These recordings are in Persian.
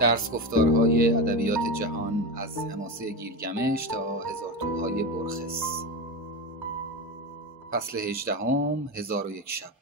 درس گفتارهای ادبیات جهان از حماسه گیلگمش تا هزارتوهای برخس. فصل 18 1001 شب.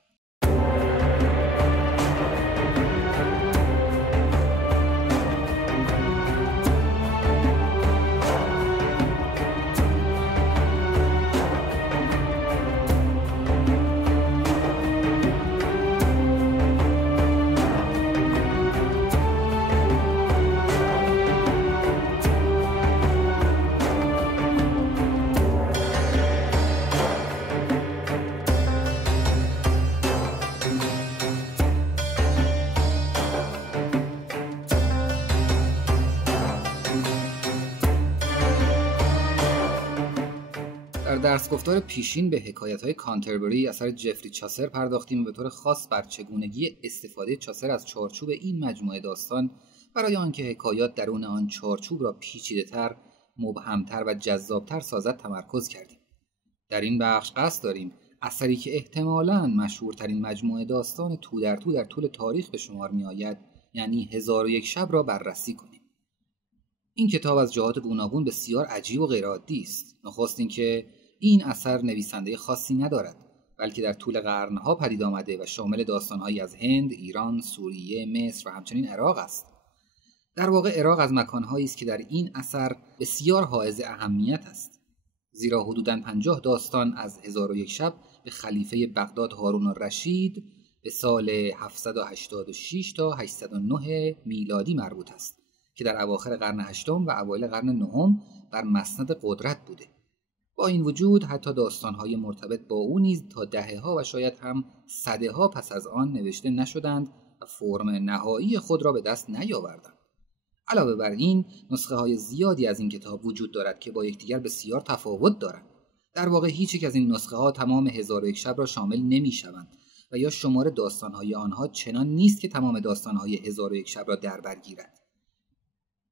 در درس گفتار پیشین به حکایت‌های کانتربری اثر جفری چاسر پرداختیم و به طور خاص بر چگونگی استفاده چاسر از چارچوب این مجموعه داستان برای آنکه حکایات درون آن چارچوب را پیچیده‌تر، مبهم‌تر و جذاب‌تر سازد تمرکز کردیم. در این بخش قصد داریم اثری که احتمالاً مشهورترین مجموعه داستان تو در طول تاریخ به شمار می‌آید، یعنی 1001 شب را بررسی کنیم. این کتاب از جهات گوناگون بسیار عجیب و غیرعادی است. نخست اینکه این اثر نویسنده خاصی ندارد، بلکه در طول قرنها پدید آمده و شامل داستان‌هایی از هند، ایران، سوریه، مصر و همچنین عراق است. در واقع عراق از مکان‌هایی است که در این اثر بسیار حائز اهمیت است، زیرا حدوداً 50 داستان از 1001 شب به خلیفه بغداد هارون الرشید به سال 786 تا 809 میلادی مربوط است که در اواخر قرن هشتم و اوایل قرن نهم بر مسند قدرت بوده. با این وجود حتی داستان‌های مرتبط با او نیز تا دهه‌ها و شاید هم صده‌ها پس از آن نوشته نشدند و فرم نهایی خود را به دست نیاوردند. علاوه بر این، نسخه‌های زیادی از این کتاب وجود دارد که با یکدیگر بسیار تفاوت دارند. در واقع هیچ یک از این نسخه‌ها تمام 1001 شب را شامل نمی‌شوند و یا شمار داستان‌های آنها چنان نیست که تمام داستان‌های 1001 شب را در بر گیرد.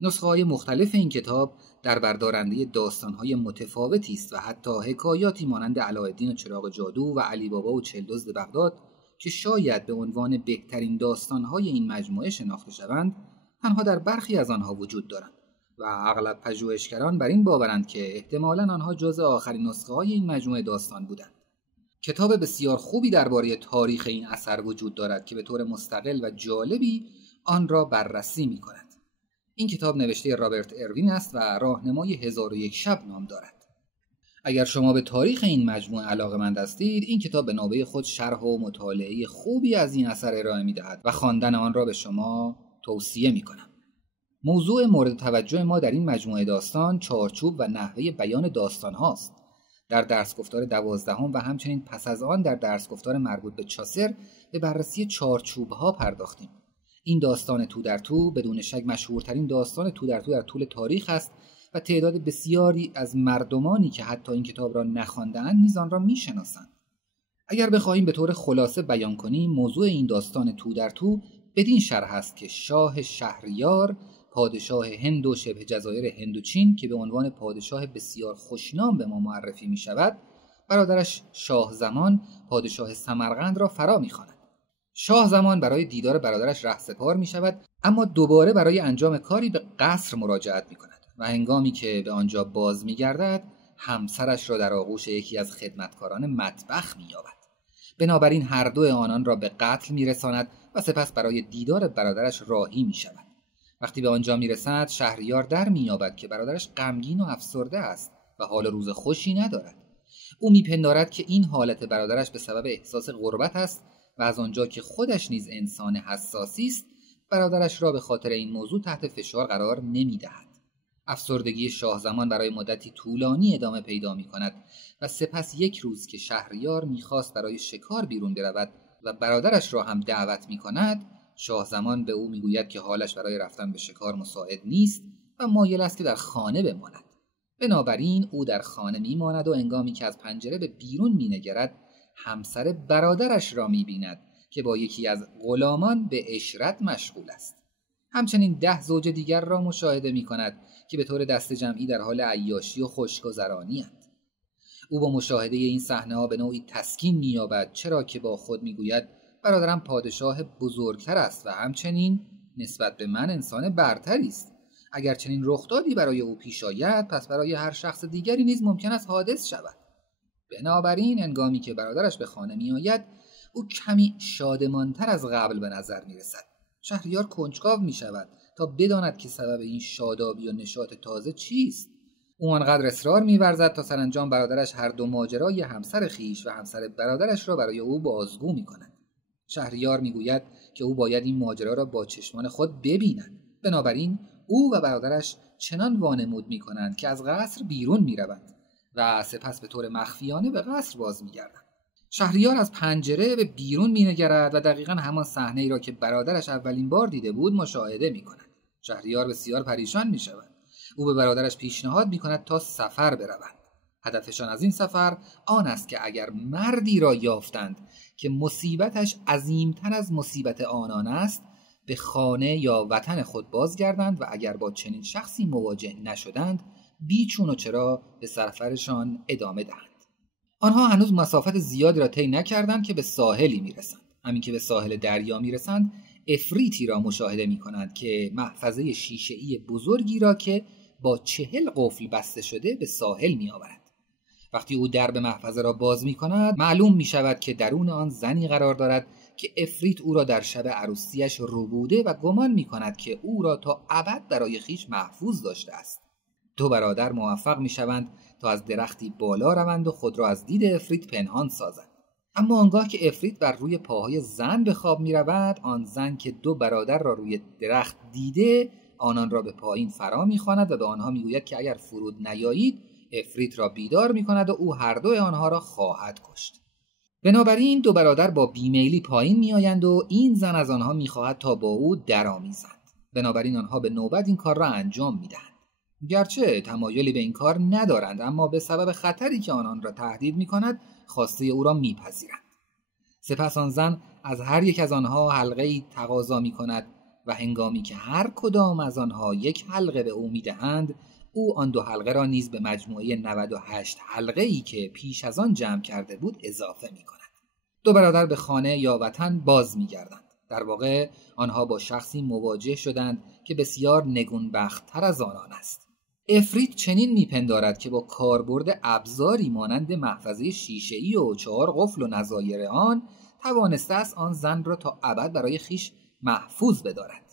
نسخه‌های مختلف این کتاب در بردارنده داستان‌های متفاوتی است و حتی حکایاتی مانند علاءالدین و چراغ جادو و علی بابا و 40 دزد بغداد که شاید به عنوان بهترین داستان‌های این مجموعه شناخته شوند، تنها در برخی از آنها وجود دارند و اغلب پژوهشگران بر این باورند که احتمالاً آنها جزء آخرین نسخه‌های این مجموعه داستان بودند. کتاب بسیار خوبی درباره تاریخ این اثر وجود دارد که به طور مستقل و جالبی آن را بررسی می‌کند. این کتاب نوشته رابرت اروین است و راهنمای 1001 شب نام دارد. اگر شما به تاریخ این مجموعه علاقه‌مند هستید، این کتاب به نوبه خود شرح و مطالعه خوبی از این اثر ارائه می‌دهد و خواندن آن را به شما توصیه می‌کنم. موضوع مورد توجه ما در این مجموعه داستان چارچوب و نحوه بیان داستان هاست. در درس گفتار 12 و همچنین پس از آن در درس گفتار مربوط به چاسر به بررسی چارچوب ها پرداختیم. این داستان تو در تو بدون شک مشهورترین داستان تو در طول تاریخ است و تعداد بسیاری از مردمانی که حتی این کتاب را نخوانده‌اند نیز آن را می‌شناسند. اگر بخواهیم به طور خلاصه بیان کنیم، موضوع این داستان تو در تو بدین شرح است که شاه شهریار، پادشاه هند و شبه جزایر هندوچین که به عنوان پادشاه بسیار خوشنام به ما معرفی می‌شود، برادرش شاه زمان، پادشاه سمرقند را فرا می‌خواند. شاه زمان برای دیدار برادرش رهسپار می شود، اما دوباره برای انجام کاری به قصر مراجعت می کند و هنگامی که به آنجا باز می گردد همسرش را در آغوش یکی از خدمتکاران مطبخ می یابد. بنابراین هر دو آنان را به قتل می رساند و سپس برای دیدار برادرش راهی می شود. وقتی به آنجا می رسد شهریار در می یابد که برادرش غمگین و افسرده است و حال روز خوشی ندارد. او می پندارد که این حالت برادرش به سبب احساس غربت است و از آنجا که خودش نیز انسان حساسی است، برادرش را به خاطر این موضوع تحت فشار قرار نمی‌دهد. افسردگی شاه زمان برای مدتی طولانی ادامه پیدا می‌کند و سپس یک روز که شهریار می‌خواست برای شکار بیرون برود و برادرش را هم دعوت می‌کند، شاه زمان به او می‌گوید که حالش برای رفتن به شکار مساعد نیست و مایل است که در خانه بماند. بنابراین او در خانه می‌ماند و هنگامی که از پنجره به بیرون می‌نگرد، همسر برادرش را می‌بیند که با یکی از غلامان به عشرت مشغول است. همچنین 10 زوج دیگر را مشاهده می‌کند که به طور دست جمعی در حال عیاشی و خوشگذرانی اند. او با مشاهده این صحنه‌ها به نوعی تسکین می‌یابد، چرا که با خود می‌گوید برادرم پادشاه بزرگتر است و همچنین نسبت به من انسان برتری است. اگر چنین رخدادی برای او پیش آید، پس برای هر شخص دیگری نیز ممکن است حادث شود. بنابراین هنگامی که برادرش به خانه می آید، او کمی شادمانتر از قبل به نظر می رسد. شهریار کنجکاو می شود تا بداند که سبب این شادابی و نشاط تازه چیست. او آنقدر اصرار می ورزد تا سرانجام برادرش هر دو ماجرای همسر خیش و همسر برادرش را برای او بازگو می کند. شهریار می گوید که او باید این ماجرا را با چشمان خود ببیند. بنابراین او و برادرش چنان وانمود می کنند که از قصر بیرون می روند و سپس به طور مخفیانه به قصر باز می گردند. شهریار از پنجره به بیرون می نگرد و دقیقاً همان صحنه‌ای را که برادرش اولین بار دیده بود مشاهده می کند. شهریار بسیار پریشان می شود. او به برادرش پیشنهاد می کند تا سفر بروند. هدفشان از این سفر آن است که اگر مردی را یافتند که مصیبتش عظیمتر از مصیبت آنان است، به خانه یا وطن خود بازگردند و اگر با چنین شخصی مواجه نشدند، بیچون و چرا به سفرشان ادامه دهند. آنها هنوز مسافت زیادی را طی نکردند که به ساحلی میرسند. همین که به ساحل دریا میرسند، افریتی را مشاهده میکنند که محفظه شیشه‌ای بزرگی را که با 40 قفل بسته شده به ساحل میآورد. وقتی او درب محفظه را باز میکند، معلوم میشود که درون آن زنی قرار دارد که افریت او را در شب عروسیش ربوده و گمان میکند که او را تا ابد برای خویش محفوظ داشته است. دو برادر موفق میشوند تا از درختی بالا روند و خود را از دید افریت پنهان سازند. اما آنگاه که افریت بر روی پاهای زن به خواب میرود، آن زن که دو برادر را روی درخت دیده، آنان را به پایین فرا میخواند و به آنها میگوید که اگر فرود نیایید، افریت را بیدار میکند و او هر دو آنها را خواهد کشت. بنابراین دو برادر با بیمیلی پایین میآیند و این زن از آنها میخواهد تا با او درآمیزند. بنابراین آنها به نوبت این کار را انجام میدهند. گرچه تمایلی به این کار ندارند، اما به سبب خطری که آنان را تهدید میکند خواسته او را میپذیرند. سپس آن زن از هر یک از آنها حلقه‌ای تقاضا میکند و هنگامی که هر کدام از آنها یک حلقه به او میدهند، او آن 2 حلقه را نیز به مجموعه 98 حلقه‌ای که پیش از آن جمع کرده بود اضافه میکند. دو برادر به خانه یا وطن باز میگردند. در واقع آنها با شخصی مواجه شدند که بسیار نگونبخت‌تر از آنان است. افریت چنین میپندارد که با کاربرد ابزاری مانند محفظه شیشه‌ای و 4 قفل و نظایر آن توانسته است آن زن را تا ابد برای خویش محفوظ بدارد.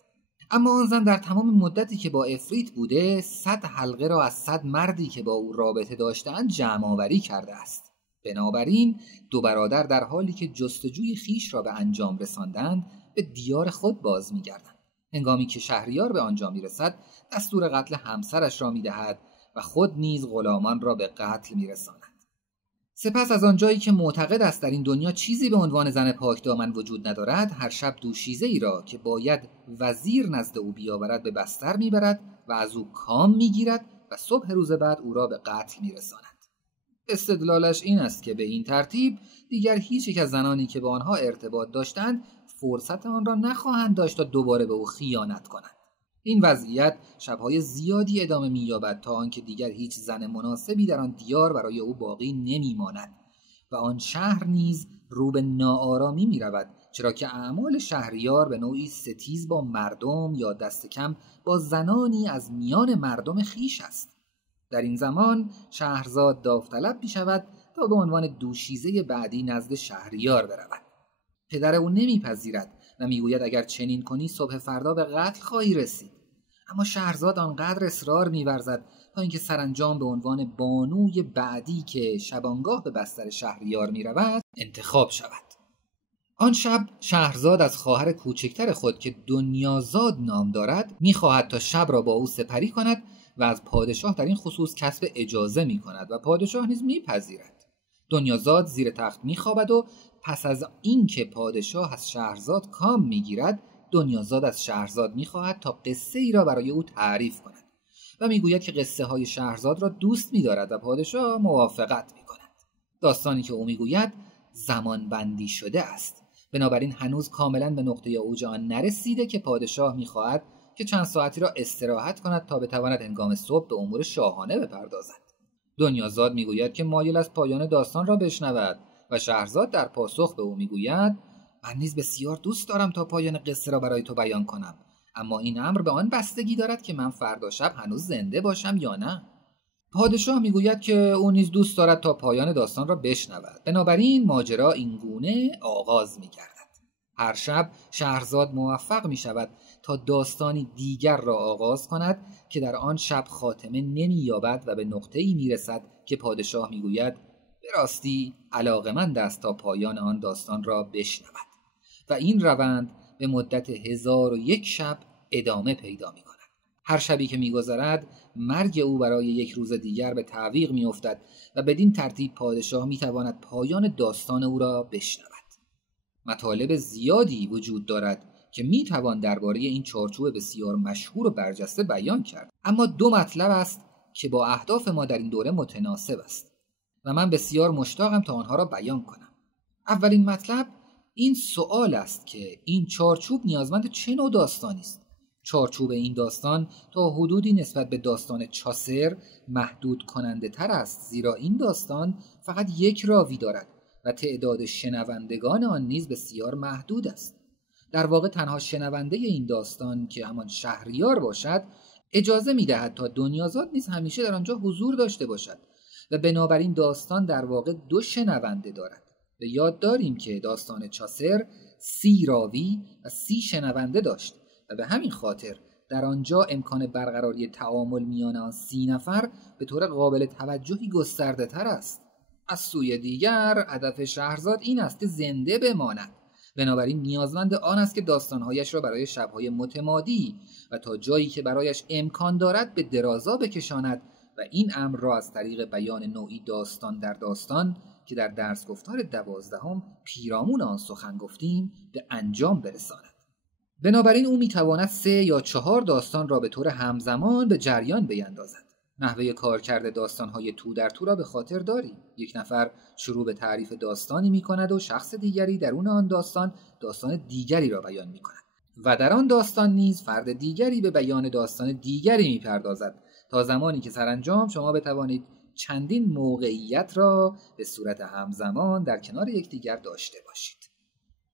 اما آن زن در تمام مدتی که با افریت بوده 100 حلقه را از 100 مردی که با او رابطه داشتند جمع آوری کرده است. بنابراین دو برادر در حالی که جستجوی خویش را به انجام رساندند به دیار خود باز می‌گردند. هنگامی که شهریار به آنجا میرسد، دستور قتل همسرش را میدهد و خود نیز غلامان را به قتل میرساند. سپس از آنجایی که معتقد است در این دنیا چیزی به عنوان زن پاکدامن وجود ندارد، هر شب دوشیزه ای را که باید وزیر نزد او بیاورد به بستر میبرد و از او کام میگیرد و صبح روز بعد او را به قتل میرساند. استدلالش این است که به این ترتیب دیگر هیچ یک از زنانی که با آنها ارتباط داشتند فرصت آن را نخواهند داشت تا دوباره به او خیانت کنند. این وضعیت شب‌های زیادی ادامه می‌یابد تا آنکه دیگر هیچ زن مناسبی در آن دیار برای او باقی نمی‌ماند و آن شهر نیز رو به ناآرامی می‌رود، چرا که اعمال شهریار به نوعی ستیز با مردم یا دست کم با زنانی از میان مردم خیش است. در این زمان شهرزاد داوطلب می‌شود تا به عنوان دوشیزه بعدی نزد شهریار برود. پدر او نمیپذیرد و میگوید اگر چنین کنی صبح فردا به قتل خواهی رسید. اما شهرزاد آنقدر اصرار می‌ورزد تا اینکه سرانجام به عنوان بانوی بعدی که شبانگاه به بستر شهریار می‌رود انتخاب شود. آن شب شهرزاد از خواهر کوچکتر خود که دنیازاد نام دارد می‌خواهد تا شب را با او سپری کند و از پادشاه در این خصوص کسب اجازه می‌کند و پادشاه نیز می‌پذیرد. دنیازاد زیر تخت می‌خوابد و پس از اینکه پادشاه از شهرزاد کام میگیرد، دنیازاد از شهرزاد میخواهد تا قصه ای را برای او تعریف کند و میگوید که قصه های شهرزاد را دوست میدارد و پادشاه موافقت میکند. داستانی که او میگوید زمان بندی شده است، بنابراین هنوز کاملا به نقطه اوج آن نرسیده که پادشاه میخواهد که چند ساعتی را استراحت کند تا بتواند هنگام صبح به امور شاهانه بپردازد. دنیازاد میگوید که مایل است پایان داستان را بشنود و شهرزاد در پاسخ به او میگوید من نیز بسیار دوست دارم تا پایان قصه را برای تو بیان کنم، اما این امر به آن بستگی دارد که من فردا شب هنوز زنده باشم یا نه. پادشاه میگوید که او نیز دوست دارد تا پایان داستان را بشنود. بنابراین ماجرا این گونه آغاز می‌گردد. هر شب شهرزاد موفق می‌شود تا داستانی دیگر را آغاز کند که در آن شب خاتمه نمی‌یابد و به نقطه‌ای می‌رسد که پادشاه میگوید به راستی علاقه‌مند است تا پایان آن داستان را بشنود و این روند به مدت 1001 شب ادامه پیدا می‌کند. هر شبی که می‌گذرد مرگ او برای یک روز دیگر به تعویق می‌افتد و بدین ترتیب پادشاه می‌تواند پایان داستان او را بشنود. مطالب زیادی وجود دارد که می‌توان درباره این چارچوب بسیار مشهور و برجسته بیان کرد، اما 2 مطلب است که با اهداف ما در این دوره متناسب است و من بسیار مشتاقم تا آنها را بیان کنم. اولین مطلب این سوال است که این چارچوب نیازمند چه نوع داستانی است؟ چارچوب این داستان تا حدودی نسبت به داستان چاسر محدود کننده تر است، زیرا این داستان فقط یک راوی دارد و تعداد شنوندگان آن نیز بسیار محدود است. در واقع تنها شنونده این داستان که همان شهریار باشد اجازه می‌دهد تا دنیازاد نیز همیشه در آنجا حضور داشته باشد و بنابراین داستان در واقع 2 شنونده دارد. به یاد داریم که داستان چاسر 30 راوی و 30 شنونده داشت و به همین خاطر در آنجا امکان برقراری تعامل میان آن 30 نفر به طور قابل توجهی گسترده تر است. از سوی دیگر هدف شهرزاد این است که زنده بماند، بنابراین نیازمند آن است که داستانهایش را برای شبهای متمادی و تا جایی که برایش امکان دارد به درازا بکشاند و این امر را از طریق بیان نوعی داستان در داستان که در درس گفتار 12 پیرامون آن سخن گفتیم به انجام برساند. بنابراین او میتواند 3 یا 4 داستان را به طور همزمان به جریان بیندازد. نحوه کارکرد داستان‌های تو در تو را به خاطر داریم. یک نفر شروع به تعریف داستانی می‌کند و شخص دیگری درون آن داستان دیگری را بیان می‌کند و در آن داستان نیز فرد دیگری به بیان داستان دیگری می‌پردازد تا زمانی که سرانجام شما بتوانید چندین موقعیت را به صورت همزمان در کنار یکدیگر داشته باشید.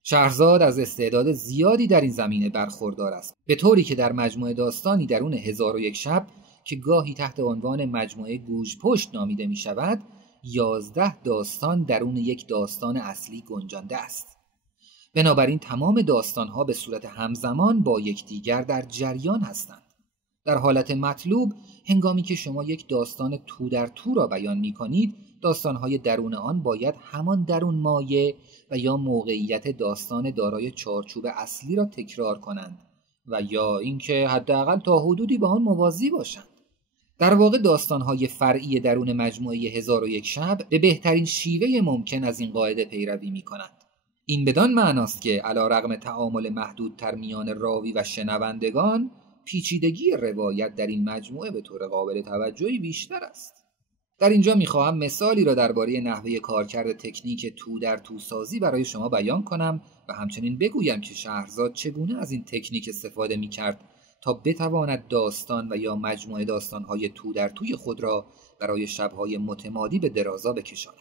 شهرزاد از استعداد زیادی در این زمینه برخوردار است، به طوری که در مجموعه داستانی درون 1001 شب که گاهی تحت عنوان مجموعه گوژپشت نامیده می شود 11 داستان درون یک داستان اصلی گنجانده است. بنابراین تمام داستانها به صورت همزمان با یکدیگر در جریان هستند. در حالت مطلوب هنگامی که شما یک داستان تو در تو را بیان می کنید، داستانهای درون آن باید همان درون مایه و یا موقعیت داستان دارای چارچوب اصلی را تکرار کنند و یا اینکه حداقل تا حدودی با آن موازی باشند. در واقع داستان‌های فرعی درون مجموعه 1001 شب به بهترین شیوه ممکن از این قاعده پیروی می‌کنند. این بدان معناست که علی‌رغم تعامل محدودتر میان راوی و شنوندگان، پیچیدگی روایت در این مجموعه به طور قابل توجهی بیشتر است. در اینجا می‌خواهم مثالی را درباره نحوه کارکرد تکنیک تو در تو سازی برای شما بیان کنم و همچنین بگویم که شهرزاد چگونه از این تکنیک استفاده می‌کرد تا بتواند داستان و یا مجموعه داستان‌های تو در توی خود را برای شب‌های متمادی به درازا بکشاند.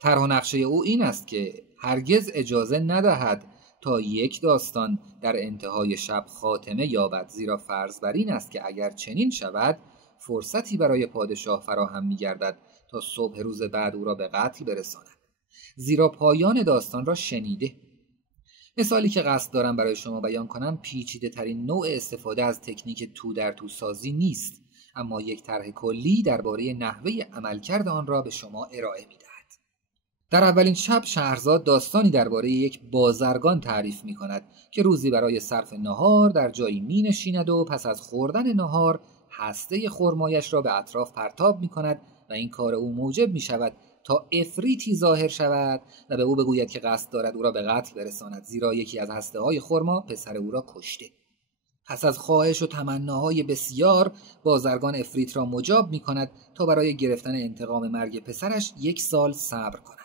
طرح و نقشه او این است که هرگز اجازه ندهد تا یک داستان در انتهای شب خاتمه یابد، زیرا فرض بر این است که اگر چنین شود فرصتی برای پادشاه فراهم می‌گردد تا صبح روز بعد او را به قتل برساند، زیرا پایان داستان را شنیده. مثالی که قصد دارم برای شما بیان کنم پیچیده ترین نوع استفاده از تکنیک تو در تو سازی نیست، اما یک طرح کلی درباره نحوه عملکرد آن را به شما ارائه می‌دهد. در اولین شب شهرزاد داستانی درباره یک بازرگان تعریف می‌کند که روزی برای صرف نهار در جایی می‌نشیند و پس از خوردن نهار هسته خرمایش را به اطراف پرتاب می‌کند و این کار او موجب می‌شود تا افریتی ظاهر شود و به او بگوید که قصد دارد او را به قتل برساند، زیرا یکی از هسته‌های خرما پسر او را کشته. پس از خواهش و تمناهای بسیار بازرگان افریت را مجاب می‌کند تا برای گرفتن انتقام مرگ پسرش 1 سال صبر کند.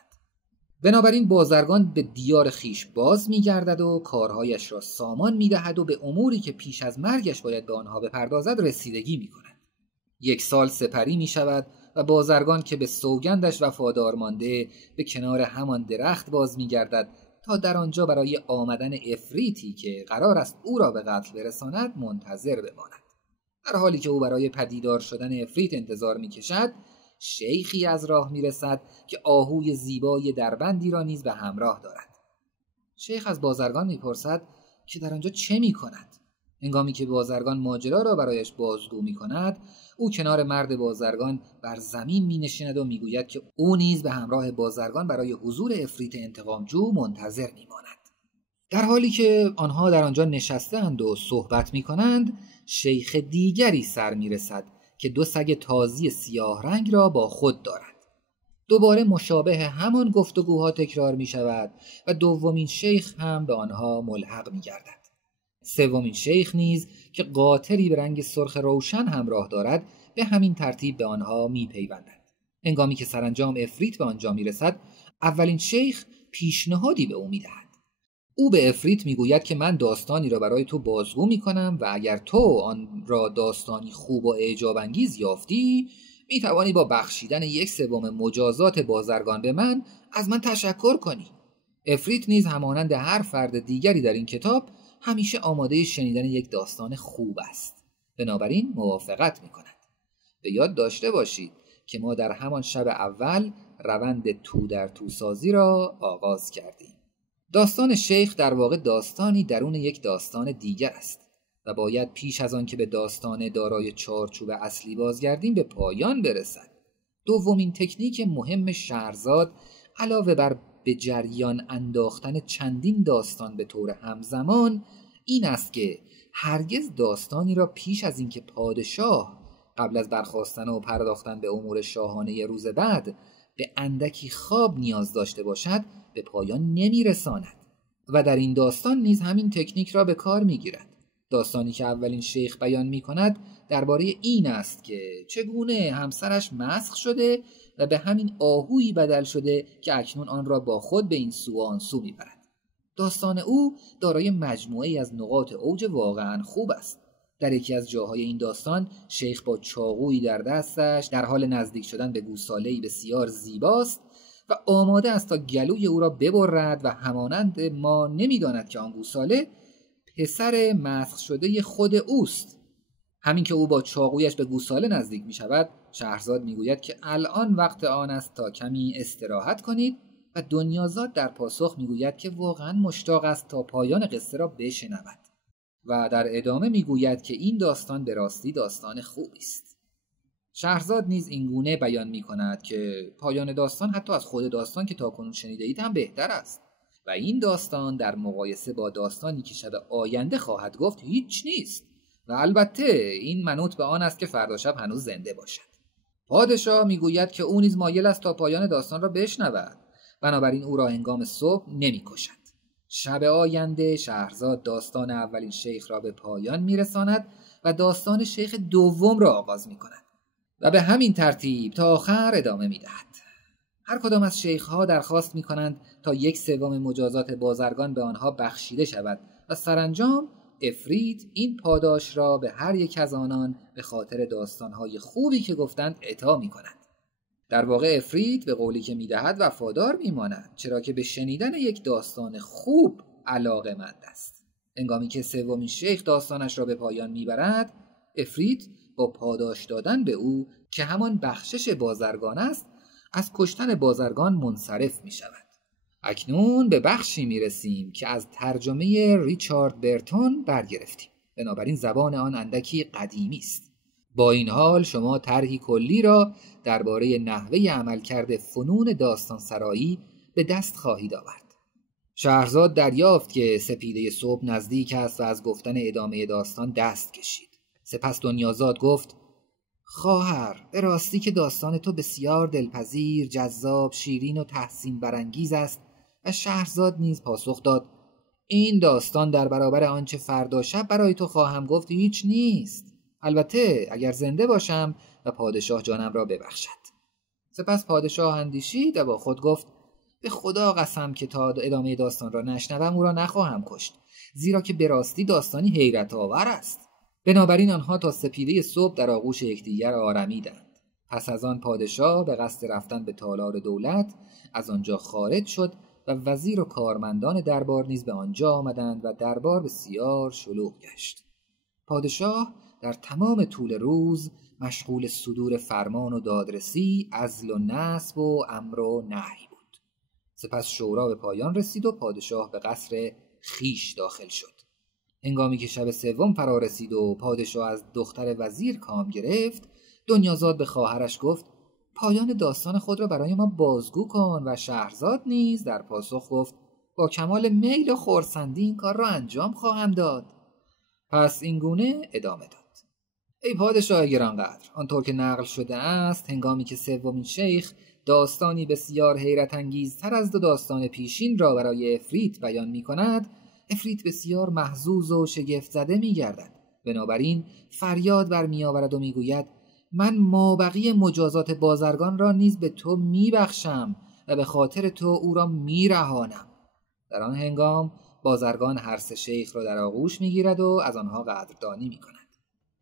بنابراین بازرگان به دیار خیش باز می‌گردد و کارهایش را سامان می‌دهد و به اموری که پیش از مرگش باید به آنها بپردازد رسیدگی می‌کند. 1 سال سپری می‌شود و بازرگان که به سوگندش وفادار مانده به کنار همان درخت باز می‌گردد تا در آنجا برای آمدن افریتی که قرار است او را به قتل برساند منتظر بماند. در حالی که او برای پدیدار شدن افریت انتظار می‌کشد، شیخی از راه می‌رسد که آهوی زیبای دربندی را نیز به همراه دارد. شیخ از بازرگان می‌پرسد که در آنجا چه می‌کند. هنگامی که بازرگان ماجرا را برایش بازگو می‌کند، او کنار مرد بازرگان بر زمین می‌نشیند و می‌گوید که او نیز به همراه بازرگان برای حضور افریت انتقامجو منتظر می‌ماند. در حالی که آنها در آنجا نشسته‌اند و صحبت می‌کنند، شیخ دیگری سر می‌رسد که 2 سگ تازی سیاه رنگ را با خود دارد. دوباره مشابه همان گفتگوها تکرار می‌شود و دومین شیخ هم به آنها ملحق می‌گردد. سومین شیخ نیز که قاطری به رنگ سرخ روشن همراه دارد به همین ترتیب به آنها می‌پیوندد. هنگامی که سرانجام افریت به آنجا می‌رسد، اولین شیخ پیشنهادی به او می‌دهد. او به افریت میگوید که من داستانی را برای تو بازگو میکنم و اگر تو آن را داستانی خوب و اعجاب انگیز یافتی، میتوانی با بخشیدن 1/3 مجازات بازرگان به من از من تشکر کنی. افریت نیز همانند هر فرد دیگری در این کتاب همیشه آماده شنیدن یک داستان خوب است. بنابراین موافقت میکند. به یاد داشته باشید که ما در همان شب اول روند تو در تو سازی را آغاز کردیم. داستان شیخ در واقع داستانی درون یک داستان دیگر است و باید پیش از آن که به داستان دارای چارچوب اصلی بازگردیم به پایان برسد. دومین تکنیک مهم شهرزاد علاوه بر به جریان انداختن چندین داستان به طور همزمان این است که هرگز داستانی را پیش از اینکه پادشاه قبل از برخاستن و پرداختن به امور شاهانه روز بعد به اندکی خواب نیاز داشته باشد به پایان نمیرساند و در این داستان نیز همین تکنیک را به کار میگیرد. داستانی که اولین شیخ بیان میکند درباره این است که چگونه همسرش مسخ شده و به همین آهویی بدل شده که اکنون آن را با خود به این سو و آن سو میبرد. داستان او دارای مجموعه‌ای از نقاط اوج واقعا خوب است. در یکی از جاهای این داستان شیخ با چاقویی در دستش در حال نزدیک شدن به گوساله‌ای بسیار زیباست و آماده است تا گلوی او را ببرد و همانند ما نمیداند که آن گوساله پسر مسخ شده خود اوست. همین که او با چاقویش به گوساله نزدیک می شود، شهرزاد می گوید که الان وقت آن است تا کمی استراحت کنید و دنیازاد در پاسخ می گوید که واقعا مشتاق است تا پایان قصه را بشنود و در ادامه می گوید که این داستان به راستی داستان خوبی است. شهرزاد نیز این گونه بیان می کند که پایان داستان حتی از خود داستان که تاکنون شنیده اید هم بهتر است و این داستان در مقایسه با داستانی که شب آینده خواهد گفت هیچ نیست و البته این منوط به آن است که فردا شب هنوز زنده باشد. پادشاه میگوید که او نیز مایل است تا پایان داستان را بشنود، بنابراین او را هنگام صبح نمی‌کشد. شب آینده شهرزاد داستان اولین شیخ را به پایان میرساند و داستان شیخ دوم را آغاز میکند و به همین ترتیب تا آخر ادامه میدهد. هر کدام از شیخ‌ها درخواست می‌کنند تا 1/3 مجازات بازرگان به آنها بخشیده شود و سرانجام افریت این پاداش را به هر یک از آنان به خاطر داستان‌های خوبی که گفتند عطا می‌کند. در واقع افریت به قولی که می‌دهد وفادار می‌ماند، چرا که به شنیدن یک داستان خوب علاقه‌مند است. هنگامی که سومین شیخ داستانش را به پایان می‌برد، افریت با پاداش دادن به او که همان بخشش بازرگان است، از کشتن بازرگان منصرف می شود. اکنون به بخشی می رسیم که از ترجمه ریچارد برتون برگرفتیم. بنابراین زبان آن اندکی قدیمی است. با این حال شما طرحی کلی را درباره نحوه عملکرد فنون داستان سرایی به دست خواهید آورد. شهرزاد دریافت که سپیده صبح نزدیک است و از گفتن ادامه داستان دست کشید. سپس دنیازاد گفت: خواهر، به راستی که داستان تو بسیار دلپذیر، جذاب، شیرین و تحسین برانگیز است. و شهرزاد نیز پاسخ داد: این داستان در برابر آنچه فردا شب برای تو خواهم گفت هیچ نیست. البته اگر زنده باشم و پادشاه جانم را ببخشد. سپس پادشاه اندیشید و با خود گفت: به خدا قسم که تا ادامه داستان را نشنوم او را نخواهم کشت، زیرا که به راستی داستانی حیرت آور است. بنابراین آنها تا سپیده صبح در آغوش یکدیگر آرمیدند. پس از آن پادشاه به قصد رفتن به تالار دولت از آنجا خارج شد و وزیر و کارمندان دربار نیز به آنجا آمدند و دربار بسیار شلوغ گشت. پادشاه در تمام طول روز مشغول صدور فرمان و دادرسی، عزل و نصب و امر و نهی بود. سپس شورا به پایان رسید و پادشاه به قصر خیش داخل شد. هنگامی که شب سوم فرا رسید و پادشاه از دختر وزیر کام گرفت، دنیازاد به خواهرش گفت: پایان داستان خود را برای ما بازگو کن. و شهرزاد نیز در پاسخ گفت: با کمال میل و خرسندی این کار را انجام خواهم داد. پس این گونه ادامه داد: ای پادشاه گرانقدر، آنطور که نقل شده است، هنگامی که سومین شیخ داستانی بسیار حیرت انگیزتر از دو داستان پیشین را برای افریت بیان می کند، افریت بسیار محظوظ و شگفت زده می گردد. بنابراین فریاد برمی آورد و می گوید: من مابقی مجازات بازرگان را نیز به تو می بخشم و به خاطر تو او را می رهانم. در آن هنگام بازرگان هر سه شیخ را در آغوش می گیرد و از آنها قدردانی می کند.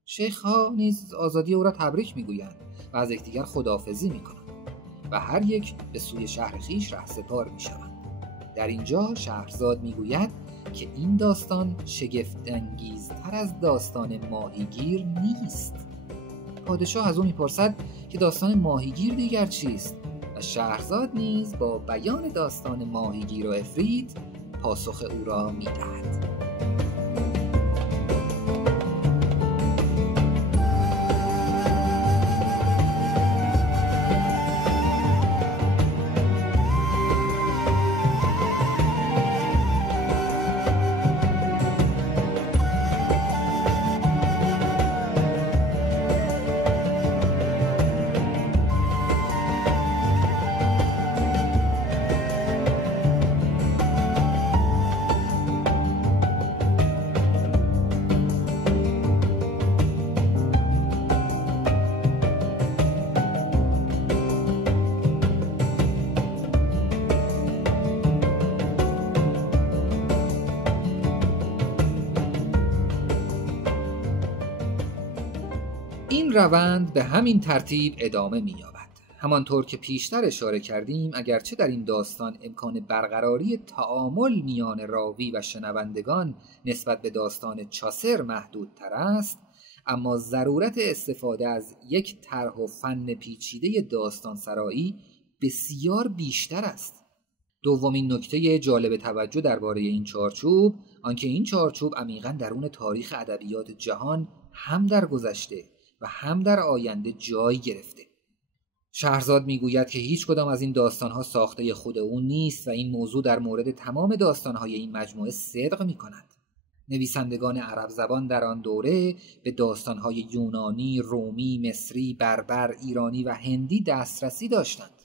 شیخ ها نیز آزادی او را تبریک می گویند و از یکدیگر خداحافظی می کنند و هر یک به سوی شهر خویش رهسپار می شوند. در اینجا شهرزاد می گوید که این داستان شگفت انگیزتر از داستان ماهیگیر نیست. پادشاه از او میپرسد که داستان ماهیگیر دیگر چیست و شهرزاد نیز با بیان داستان ماهیگیر و افریت پاسخ او را میدهد. این روند به همین ترتیب ادامه می‌یابد. همانطور که پیشتر اشاره کردیم، اگرچه در این داستان امکان برقراری تعامل میان راوی و شنوندگان نسبت به داستان چاسر محدودتر است، اما ضرورت استفاده از یک طرح و فن پیچیده داستان سرایی بسیار بیشتر است. دومین نکته جالب توجه درباره این چارچوب آنکه این چارچوب عمیقاً درون تاریخ ادبیات جهان هم در گذشته و هم در آینده جای گرفته. شهرزاد میگوید که هیچ کدام از این داستانها ساخته خود او نیست و این موضوع در مورد تمام داستانهای این مجموعه صدق میکند. نویسندگان عرب زبان در آن دوره به داستانهای یونانی، رومی، مصری، بربر، ایرانی و هندی دسترسی داشتند.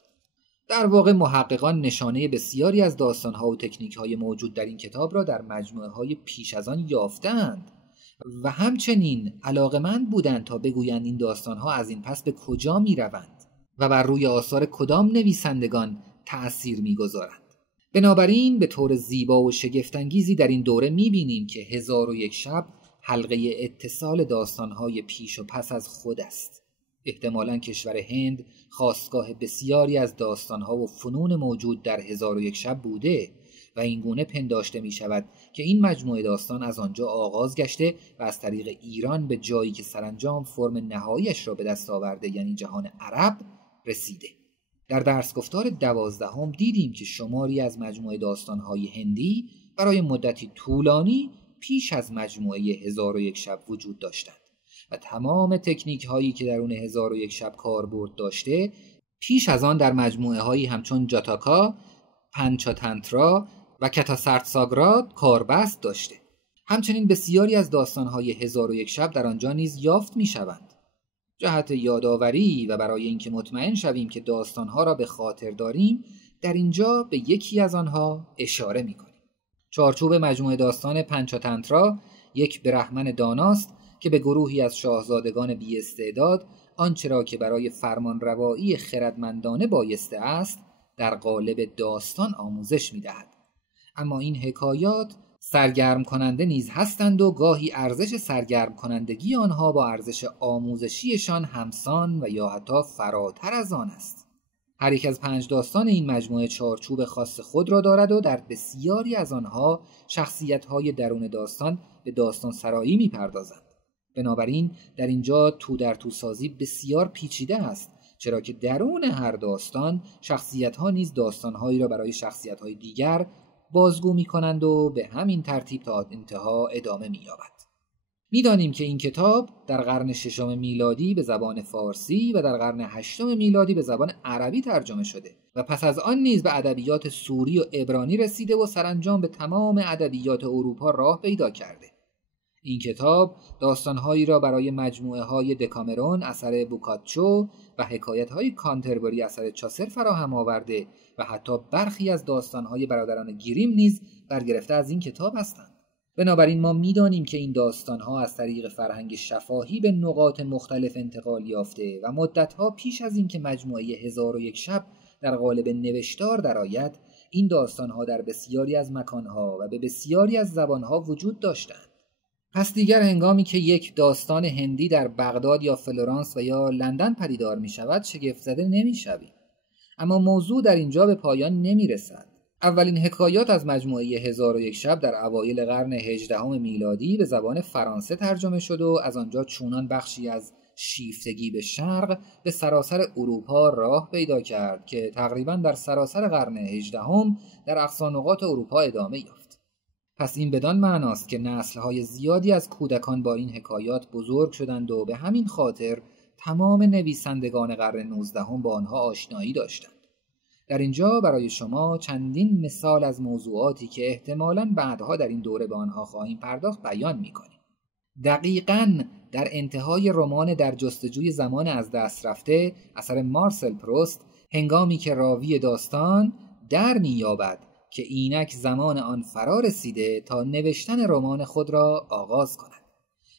در واقع محققان نشانه بسیاری از داستانها و تکنیکهای موجود در این کتاب را در مجموعه‌های پیش از آن یافتند و همچنین علاقه‌مند بودند تا بگویند این داستانها از این پس به کجا می‌روند و بر روی آثار کدام نویسندگان تأثیر می‌گذارند. بنابراین به طور زیبا و شگفت‌انگیزی در این دوره می‌بینیم که 1001 شب حلقه اتصال داستان‌های پیش و پس از خود است. احتمالاً کشور هند خاستگاه بسیاری از داستان‌ها و فنون موجود در 1001 شب بوده و این گونه پنداشته می شود که این مجموعه داستان از آنجا آغاز گشته و از طریق ایران به جایی که سرانجام فرم نهاییش را به دست آورده، یعنی جهان عرب، رسیده. در درس گفتار 12 دیدیم که شماری از مجموعه داستان‌های هندی برای مدتی طولانی پیش از مجموعه 1001 شب وجود داشتند و تمام تکنیک هایی که درون 1001 شب کاربرد داشته پیش از آن در مجموعه هایی همچون جاتاکا، پنچاتنترا و کتاسرتساگراد کاربست داشته. همچنین بسیاری از داستان‌های 1001 شب در آنجا نیز یافت می‌شوند. جهت یادآوری و برای اینکه مطمئن شویم که داستان‌ها را به خاطر داریم، در اینجا به یکی از آنها اشاره می‌کنیم. چارچوب مجموعه داستان پنچاتنترا یک برهمن داناست که به گروهی از شاهزادگان بی استعداد آنچه را که برای فرمانروایی خردمندانه بایسته است در قالب داستان آموزش می‌دهد. اما این حکایات سرگرم کننده نیز هستند و گاهی ارزش سرگرم کنندگی آنها با ارزش آموزشیشان همسان و یا حتی فراتر از آن است. هر یک از 5 داستان این مجموعه چارچوب خاص خود را دارد و در بسیاری از آنها شخصیت‌های درون داستان به داستان سرایی می‌پردازند. بنابراین در اینجا تو در تو سازی بسیار پیچیده است، چرا که درون هر داستان شخصیت‌ها نیز داستان‌هایی را برای شخصیت‌های دیگر بازگو می‌کنند و به همین ترتیب تا انتها ادامه می‌یابد. می‌دانیم که این کتاب در قرن 6 میلادی به زبان فارسی و در قرن 8 میلادی به زبان عربی ترجمه شده و پس از آن نیز به ادبیات سوری و عبرانی رسیده و سرانجام به تمام ادبیات اروپا راه پیدا کرده. این کتاب داستان‌هایی را برای مجموعه‌های دکامرون اثر بوکاچو و حکایت‌های کانتربری اثر چاسر فراهم آورده و حتی برخی از داستان‌های برادران گریم نیز برگرفته از این کتاب هستند. بنابراین ما می‌دانیم که این داستان‌ها از طریق فرهنگ شفاهی به نقاط مختلف انتقال یافته و مدت‌ها پیش از اینکه مجموعه 1001 شب در قالب نوشتار درآید، این داستان‌ها در بسیاری از مکان‌ها و به بسیاری از زبان‌ها وجود داشتند. پس دیگر هنگامی که یک داستان هندی در بغداد یا فلورانس و یا لندن پدیدار می‌شود شگفت زده نمی‌شویم. اما موضوع در اینجا به پایان نمی‌رسد. اولین حکایات از مجموعه 1001 شب در اوایل قرن 18 میلادی به زبان فرانسه ترجمه شد و از آنجا چونان بخشی از شیفتگی به شرق به سراسر اروپا راه پیدا کرد که تقریباً در سراسر قرن 18 در اقصانقاط اروپا ادامه یافت. پس این بدان معناست که نسل‌های زیادی از کودکان با این حکایات بزرگ شدند و به همین خاطر تمام نویسندگان قرن 19 با آنها آشنایی داشتند. در اینجا برای شما چندین مثال از موضوعاتی که احتمالاً بعدها در این دوره به آنها خواهیم پرداخت بیان می‌کنیم. دقیقاً در انتهای رمان در جستجوی زمان از دست رفته اثر مارسل پروست، هنگامی که راوی داستان در می‌یابد که اینک زمان آن فرا رسیده تا نوشتن رمان خود را آغاز کند،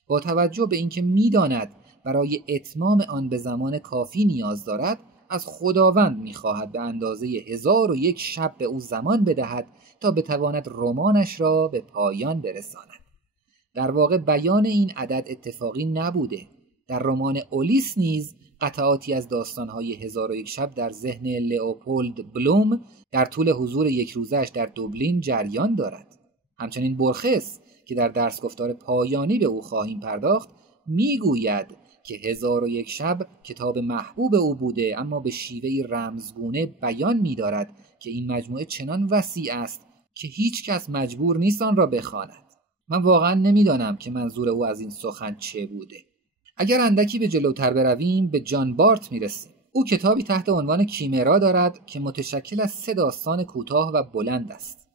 با توجه به اینکه می‌داند برای اتمام آن به زمان کافی نیاز دارد، از خداوند می‌خواهد به اندازه 1001 شب به او زمان بدهد تا بتواند رمانش را به پایان برساند. در واقع بیان این عدد اتفاقی نبوده. در رمان اولیس نیز قطعاتی از داستان‌های 1001 شب در ذهن لئوپولد بلوم در طول حضور یک روزش در دوبلین جریان دارد. همچنین برخس که در درس گفتار پایانی به او خواهیم پرداخت میگوید که 1001 شب کتاب محبوب او بوده، اما به شیوهی رمزگونه بیان می‌دارد که این مجموعه چنان وسیع است که هیچ کس مجبور نیست آن را بخواند. من واقعا نمیدانم که منظور او از این سخن چه بوده. اگر اندکی به جلوتر برویم به جان بارت میرسیم. او کتابی تحت عنوان کیمرا دارد که متشکل از 3 داستان کوتاه و بلند است.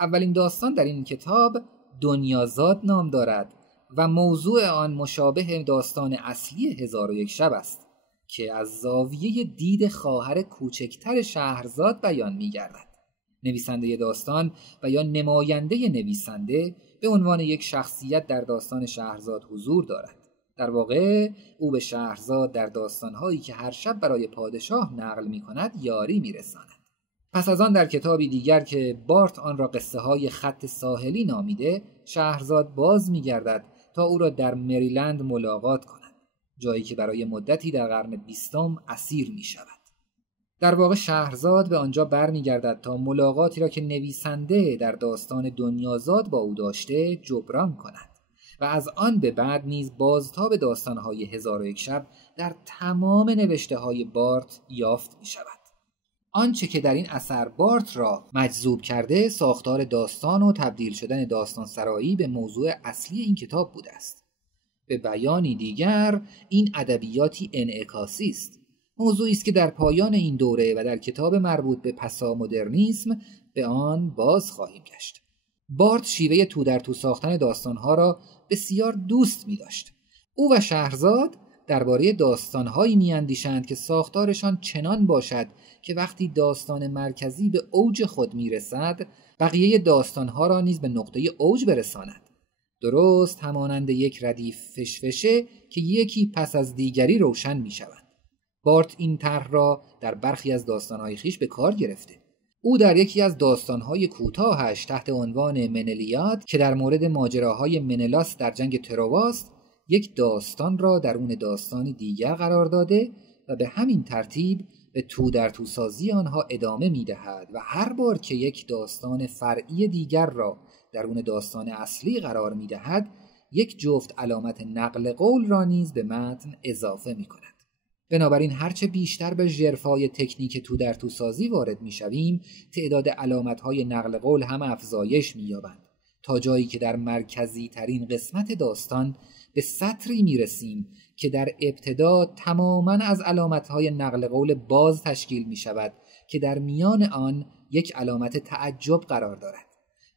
اولین داستان در این کتاب دنیازاد نام دارد و موضوع آن مشابه داستان اصلی 1001 شب است که از زاویه دید خواهر کوچکتر شهرزاد بیان می‌گردد. نویسنده داستان و یا نماینده نویسنده به عنوان یک شخصیت در داستان شهرزاد حضور دارد. در واقع او به شهرزاد در داستان‌هایی که هر شب برای پادشاه نقل می‌کند یاری می‌رساند. پس از آن در کتابی دیگر که بارت آن را قصه‌های خط ساحلی نامیده، شهرزاد باز می‌گردد تا او را در مریلند ملاقات کند، جایی که برای مدتی در قرن 20 اسیر می‌شود. در واقع شهرزاد به آنجا برمیگردد تا ملاقاتی را که نویسنده در داستان دنیازاد با او داشته جبران کند و از آن به بعد نیز بازتاب داستان‌های 1001 شب در تمام نوشته‌های بارت یافت می‌شود. آنچه که در این اثر بارت را مجذوب کرده ساختار داستان و تبدیل شدن داستان سرایی به موضوع اصلی این کتاب بوده است. به بیانی دیگر این ادبیاتی انعکاسی است. موضوعی است که در پایان این دوره و در کتاب مربوط به پسا مدرنیسم به آن باز خواهیم گشت. بارت شیوه تو در تو ساختن داستانها را بسیار دوست می داشت. او و شهرزاد درباره داستانهایی می اندیشند که ساختارشان چنان باشد که وقتی داستان مرکزی به اوج خود می رسد، بقیه داستانها را نیز به نقطه اوج برساند. درست همانند یک ردیف فشفشه که یکی پس از دیگری روشن می شود. بارت این طرح را در برخی از داستان‌های خویش به کار گرفته. او در یکی از داستان‌های کوتاهش تحت عنوان منلیاد که در مورد ماجراهای منلاس در جنگ ترواست، یک داستان را درون داستانی دیگر قرار داده و به همین ترتیب به تو در تو سازی آنها ادامه می‌دهد و هر بار که یک داستان فرعی دیگر را درون داستان اصلی قرار می‌دهد، یک جفت علامت نقل قول را نیز به متن اضافه می‌کند. بنابراین هرچه بیشتر به ژرفای تکنیک تو در تو سازی وارد می‌شویم، تعداد علامت‌های نقل قول هم افزایش می‌یابند تا جایی که در مرکزی ترین قسمت داستان به سطری می‌رسیم که در ابتدا تماماً از علامت‌های نقل قول باز تشکیل می‌شود که در میان آن یک علامت تعجب قرار دارد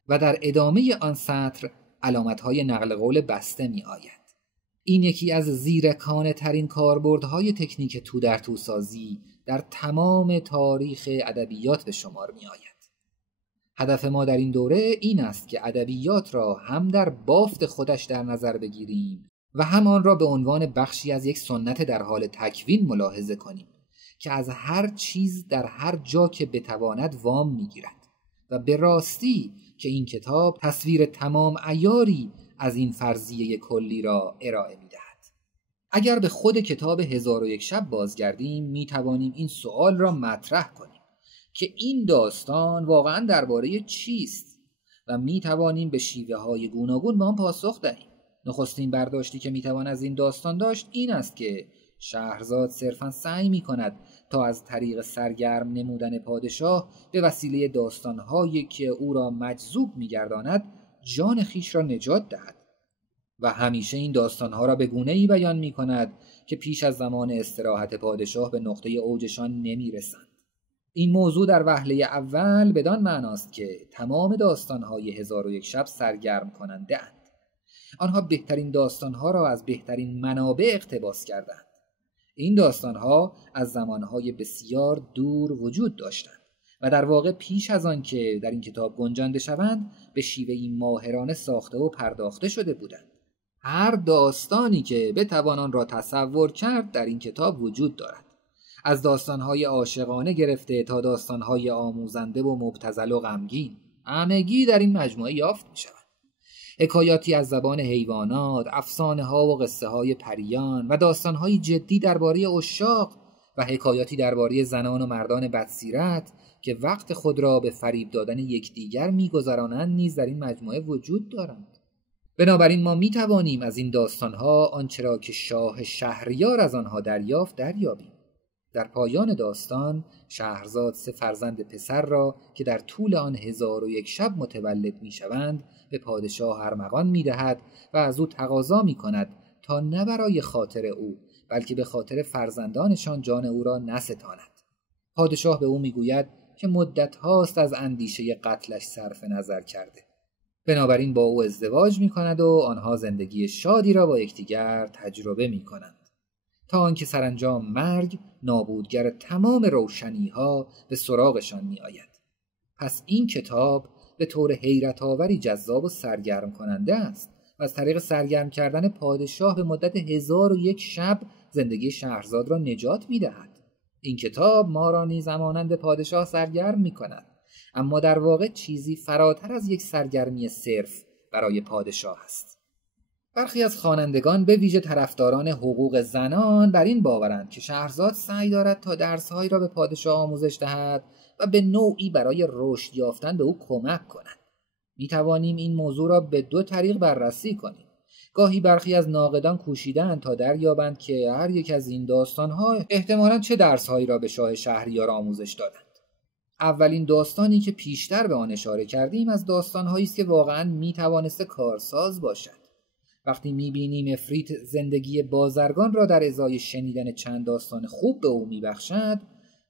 و در ادامه آن سطر علامت‌های نقل قول بسته می‌آید. این یکی از زیرکانه ترین کاربردهای تکنیک تو در تو سازی در تمام تاریخ ادبیات به شمار می آید. هدف ما در این دوره این است که ادبیات را هم در بافت خودش در نظر بگیریم و هم آن را به عنوان بخشی از یک سنت در حال تکوین ملاحظه کنیم که از هر چیز در هر جا که بتواند وام می گیرد و به راستی که این کتاب تصویر تمام عیاری از این فرضیه کلی را ارائه می دهد. اگر به خود کتاب 1001 شب بازگردیم می توانیم این سوال را مطرح کنیم که این داستان واقعا درباره چیست و می توانیم به شیوه های گوناگون به آن پاسخ دهیم. نخستین برداشتی که می توان از این داستان داشت این است که شهرزاد صرفاً سعی می کند تا از طریق سرگرم نمودن پادشاه به وسیله داستانهایی که او را مجذوب می گرداند جان خیش را نجات دهد و همیشه این داستانها را به گونه‌ای بیان می کند که پیش از زمان استراحت پادشاه به نقطه اوجشان نمی رسند. این موضوع در وهله اول بدان معناست که تمام داستانهای 1001 شب سرگرم کننده اند. آنها بهترین داستانها را از بهترین منابع اقتباس کردند. این داستانها از زمانهای بسیار دور وجود داشتند و در واقع پیش از آن که در این کتاب گنجانده شوند به شیوهی ماهرانه ساخته و پرداخته شده بودند. هر داستانی که بتوان آن را تصور کرد در این کتاب وجود دارد، از داستانهای عاشقانه گرفته تا داستانهای آموزنده و مبتذل و غمگین، همگی در این مجموعه یافت می‌شوند. حکایاتی از زبان حیوانات، افسانه‌ها و قصه‌های پریان و داستان‌های جدی درباره عشاق و حکایاتی درباره زنان و مردان بدسیرت که وقت خود را به فریب دادن یکدیگر می‌گذرانند نیز در این مجموعه وجود دارند. بنابراین ما می‌توانیم از این داستان‌ها آنچه را که شاه شهریار از آنها دریابیم. در پایان داستان شهرزاد 3 فرزند پسر را که در طول آن 1001 شب متولد می‌شوند به پادشاه ارمغان می‌دهد و از او تقاضا می‌کند تا نه برای خاطر او بلکه به خاطر فرزندانشان جان او را نستاند. پادشاه به او می‌گوید که مدت هاست از اندیشه قتلش صرف نظر کرده. بنابراین با او ازدواج می‌کند و آنها زندگی شادی را با یکدیگر تجربه می‌کنند تا آنکه سرانجام مرگ نابودگر تمام روشنی‌ها به سراغشان می‌آید. پس این کتاب به طور حیرت آوری جذاب و سرگرم کننده است و از طریق سرگرم کردن پادشاه به مدت 1001 شب زندگی شهرزاد را نجات می‌دهد. این کتاب ما را نیز همانند پادشاه سرگرم می‌کند، اما در واقع چیزی فراتر از یک سرگرمی صرف برای پادشاه است. برخی از خوانندگان به ویژه طرفداران حقوق زنان بر این باورند که شهرزاد سعی دارد تا درس‌هایی را به پادشاه آموزش دهد و به نوعی برای رشد یافتن به او کمک کند. می توانیم این موضوع را به 2 طریق بررسی کنیم. گاهی برخی از ناقدان کوشیدند تا دریابند که هر یک از این داستان‌ها احتمالاً چه درس‌هایی را به شاه شهریار آموزش دادند. اولین داستانی که پیشتر به آن اشاره کردیم از داستان‌هایی است که واقعاً می‌توانسته کارساز باشد. وقتی می‌بینیم افریت زندگی بازرگان را در ازای شنیدن چند داستان خوب به او می‌بخشد،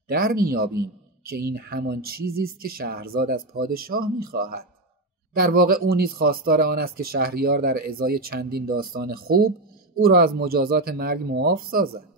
در می‌یابیم که این همان چیزی است که شهرزاد از پادشاه می‌خواهد. در واقع او نیز خواستار آن است که شهریار در ازای چندین داستان خوب او را از مجازات مرگ معاف سازد.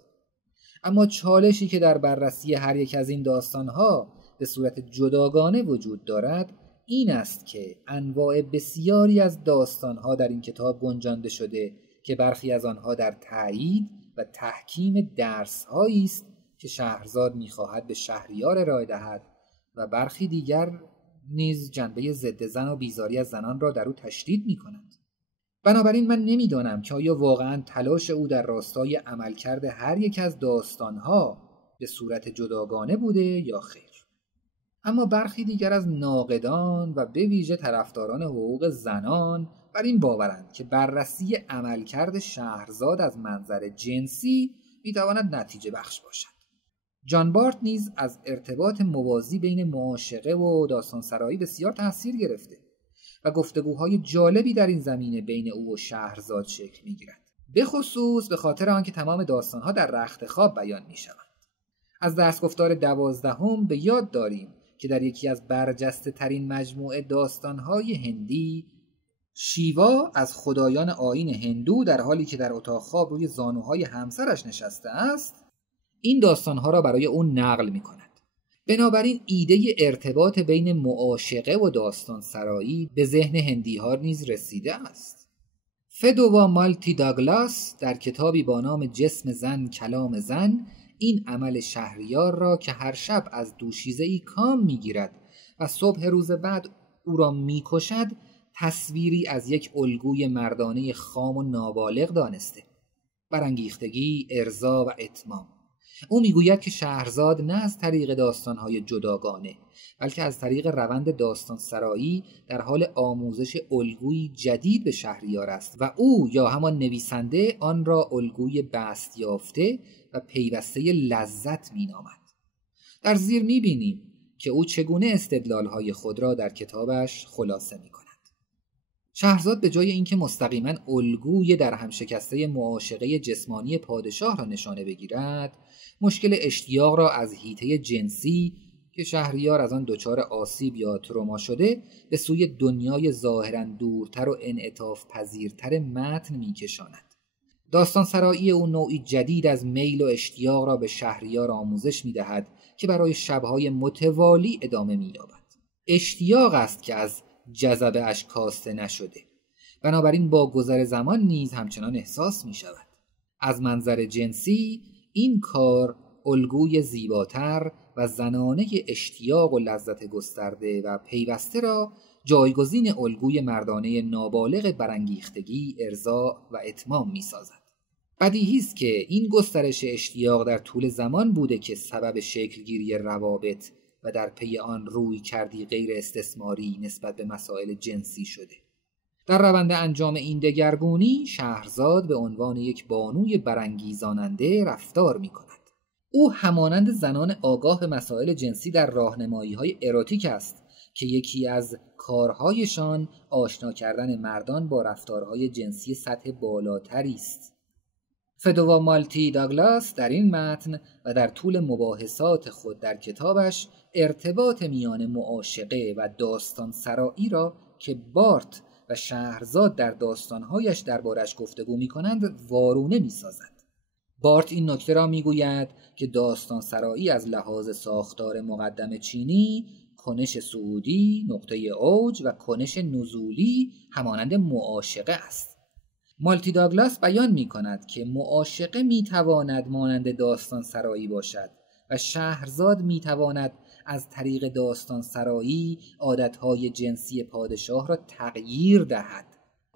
اما چالشی که در بررسی هر یک از این داستان‌ها به صورت جداگانه وجود دارد این است که انواع بسیاری از داستان‌ها در این کتاب گنجانده شده که برخی از آنها در تایید و تحکیم درس‌هایی است که شهرزاد می‌خواهد به شهریار ارائه دهد و برخی دیگر نیز جنبه ضد زن و بیزاری از زنان را در او تشدید می‌کنند. بنابراین من نمی‌دانم که آیا واقعاً تلاش او در راستای عملکرد هر یک از داستان‌ها به صورت جداگانه بوده یا خیر. اما برخی دیگر از ناقدان و به ویژه طرفداران حقوق زنان بر این باورند که بررسی عملکرد شهرزاد از منظر جنسی میتواند نتیجه بخش باشد. جان بارت نیز از ارتباط موازی بین معاشقه و داستانسرایی بسیار تأثیر گرفته و گفتگوهای جالبی در این زمینه بین او و شهرزاد شکل میگیرد، به خصوص به خاطر آنکه تمام داستانها در رخت خواب بیان میشوند. از درسگفتار 12 به یاد داریم که در یکی از برجسته ترین مجموعه داستانهای هندی، شیوا از خدایان آیین هندو در حالی که در اتاق خواب روی زانوهای همسرش نشسته است، این داستانها را برای او نقل می کند. بنابراین ایده ارتباط بین معاشقه و داستان سرایی به ذهن هندی ها نیز رسیده است. فدووا مالتی داگلاس در کتابی با نام جسم زن کلام زن این عمل شهریار را که هر شب از دوشیزه‌ای کام می‌گیرد و صبح روز بعد او را می‌کشد تصویری از یک الگوی مردانه خام و نابالغ دانسته. برانگیختگی، ارضا و اتمام. او میگوید که شهرزاد نه از طریق داستان‌های جداگانه بلکه از طریق روند داستان سرایی در حال آموزش الگویی جدید به شهریار است و او یا همان نویسنده آن را الگوی بست یافته و پیوسته لذت مینامد. در زیر میبینیم که او چگونه استدلال‌های خود را در کتابش خلاصه می‌کند. شهرزاد به جای اینکه مستقیما الگوی در هم شکسته معاشقه جسمانی پادشاه را نشانه بگیرد، مشکل اشتیاق را از حیطه جنسی که شهریار از آن دچار آسیب یا تروما شده به سوی دنیای ظاهراً دورتر و انعطاف پذیرتر متن می‌کشاند. داستان سرایی او نوعی جدید از میل و اشتیاق را به شهریار آموزش می‌دهد که برای شب‌های متوالی ادامه می‌یابد. اشتیاق است که از جذبه اش کاسته نشده، بنابراین با گذر زمان نیز همچنان احساس می‌شود. از منظر جنسی این کار الگوی زیباتر و زنانه اشتیاق و لذت گسترده و پیوسته را جایگزین الگوی مردانه نابالغ برانگیختگی، ارضا و اتمام می‌سازد. بدیهی است که این گسترش اشتیاق در طول زمان بوده که سبب شکلگیری روابط و در پی آن روی کردی غیر استثماری نسبت به مسائل جنسی شده. در روند انجام این دگرگونی شهرزاد به عنوان یک بانوی برانگیزاننده رفتار می‌کند. او همانند زنان آگاه به مسائل جنسی در راهنمایی‌های اروتیک است که یکی از کارهایشان آشنا کردن مردان با رفتارهای جنسی سطح بالاتری است. فدووا مالتی داگلاس در این متن و در طول مباحثات خود در کتابش ارتباط میان معاشقه و داستان سرایی را که بارت و شهرزاد در داستانهایش دربارش گفتگو می‌کنند وارونه می‌سازد. بارت این نکته را می‌گوید که داستان سرایی از لحاظ ساختار مقدم چینی، کنش صعودی، نقطه اوج و کنش نزولی همانند معاشقه است. مالتی داگلاس بیان می‌کند که معاشقه می‌تواند مانند داستان سرایی باشد و شهرزاد می‌تواند از طریق داستان سرایی عادتهای جنسی پادشاه را تغییر دهد.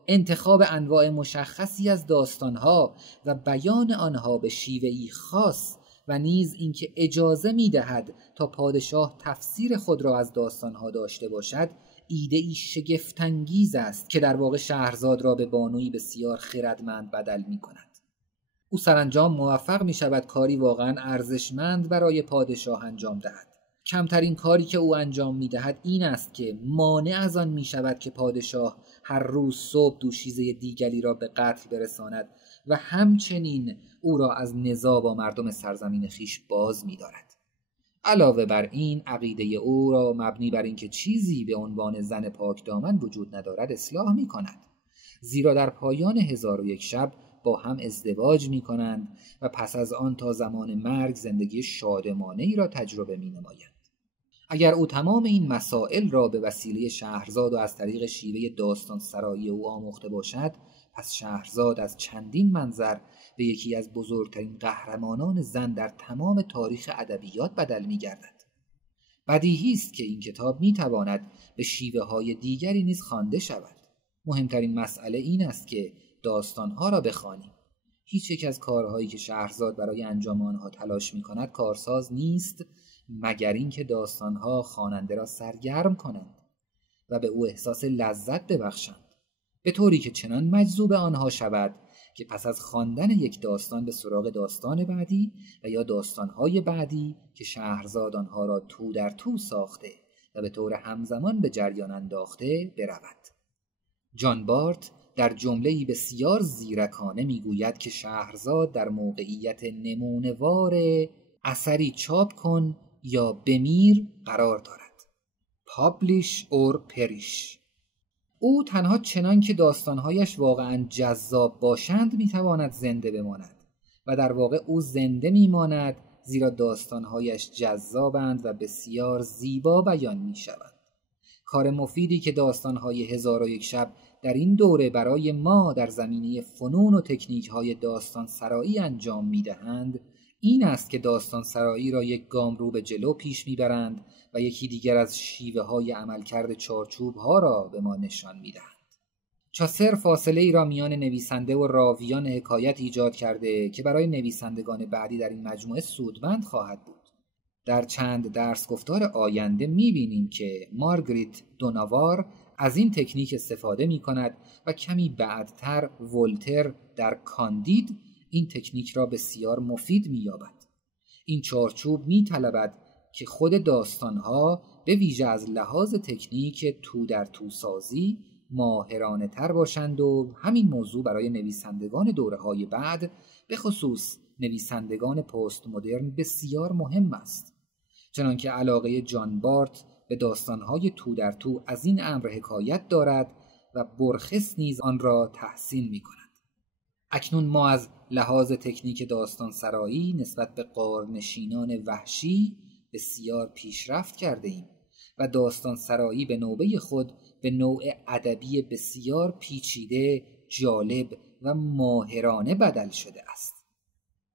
انتخاب انواع مشخصی از داستانها و بیان آنها به شیوهی خاص و نیز اینکه اجازه می‌دهد تا پادشاه تفسیر خود را از داستانها داشته باشد، ایده‌ای شگفت‌انگیز است که در واقع شهرزاد را به بانویی بسیار خردمند بدل می‌کند. او سرانجام موفق می‌شود کاری واقعاً ارزشمند برای پادشاه انجام دهد. کمترین کاری که او انجام می‌دهد این است که مانع از آن می‌شود که پادشاه هر روز صبح دوشیزه دیگری را به قتل برساند و همچنین او را از نزاع با مردم سرزمین خیش باز می‌دارد. علاوه بر این عقیده او را مبنی بر اینکه چیزی به عنوان زن پاک دامن وجود ندارد اصلاح می‌کند، زیرا در پایان 1001 شب با هم ازدواج می‌کنند و پس از آن تا زمان مرگ زندگی شادمانه‌ای را تجربه می‌نمایند. اگر او تمام این مسائل را به وسیله شهرزاد و از طریق شیوه داستان سرایی او آموخته باشد، پس شهرزاد از چندین منظر به یکی از بزرگترین قهرمانان زن در تمام تاریخ ادبیات بدل می‌گردد. بدیهی است که این کتاب می‌تواند به شیوه‌های دیگری نیز خوانده شود. مهمترین مسئله این است که داستان‌ها را بخوانیم. هیچ یک از کارهایی که شهرزاد برای انجام آنها تلاش می‌کند کارساز نیست مگر اینکه داستان‌ها خواننده را سرگرم کنند و به او احساس لذت ببخشند، به طوری که چنان مجذوب آنها شود که پس از خواندن یک داستان به سراغ داستان بعدی و یا داستان‌های بعدی که شهرزاد آنها را تو در تو ساخته و به طور همزمان به جریان انداخته برود. جان بارت در جمله‌ای بسیار زیرکانه میگوید که شهرزاد در موقعیت نمونه‌وار اثری چاپ کن یا بمیر قرار دارد. پابلیش اور پریش. او تنها چنان که داستانهایش واقعا جذاب باشند میتواند زنده بماند و در واقع او زنده میماند زیرا داستانهایش جذابند و بسیار زیبا بیان میشوند. کار مفیدی که داستانهای 1001 شب در این دوره برای ما در زمینه فنون و تکنیک‌های داستان سرایی انجام میدهند این است که داستان سرایی را یک گام رو به جلو پیش میبرند و یکی دیگر از شیوه‌های عملکرد چارچوب‌ها را به ما نشان میدهند. چاسر فاصله ای را میان نویسنده و راویان حکایت ایجاد کرده که برای نویسندگان بعدی در این مجموعه سودمند خواهد بود. در چند درس گفتار آینده می‌بینیم که مارگریت دوناوار از این تکنیک استفاده می‌کند و کمی بعدتر ولتر در کاندید این تکنیک را بسیار مفید می‌یابد. این چارچوب می‌طلبد که خود داستان‌ها به ویژه از لحاظ تکنیک تو در تو سازی ماهرانه تر باشند و همین موضوع برای نویسندگان دوره‌های بعد به خصوص نویسندگان پست مدرن بسیار مهم است. چنانکه علاقه جان بارت به داستان‌های تو در تو از این امر حکایت دارد و برخس نیز آن را تحسین می‌کند. اکنون ما از لحاظ تکنیک داستان سرایی نسبت به غارنشینان وحشی بسیار پیشرفت کرده ایم و داستان سرایی به نوبه خود به نوع ادبی بسیار پیچیده، جالب و ماهرانه بدل شده است.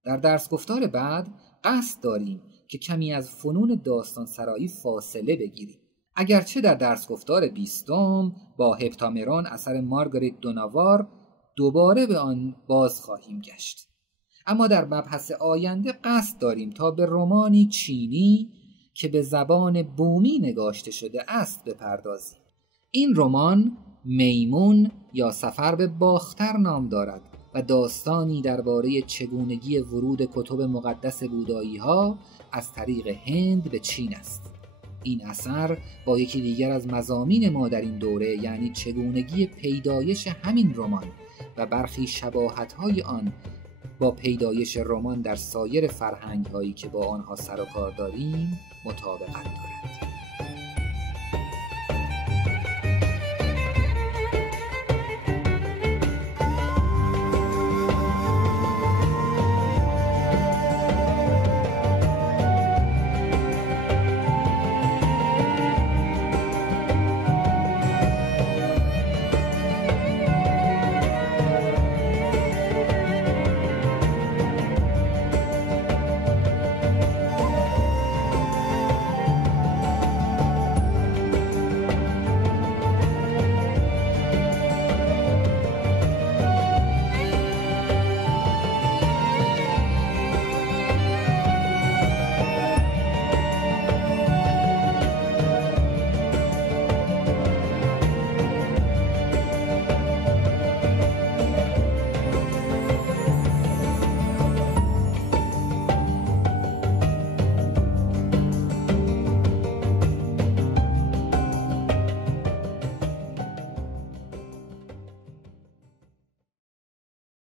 در درس گفتار بعد قصد داریم که کمی از فنون داستان سرایی فاصله بگیریم. اگرچه در درس گفتار 20 با هپتامرون اثر مارگریت دوناوار دوباره به آن باز خواهیم گشت. اما در مبحث آینده قصد داریم تا به رمانی چینی که به زبان بومی نگاشته شده است بپردازیم. این رمان میمون یا سفر به باختر نام دارد و داستانی درباره چگونگی ورود کتب مقدس بودایی ها از طریق هند به چین است. این اثر با یکی دیگر از مضامین ما در این دوره یعنی چگونگی پیدایش همین رمان و برخی شباهت‌های آن با پیدایش رمان در سایر فرهنگ‌هایی که با آنها سر و کار داریم مطابقت دارد.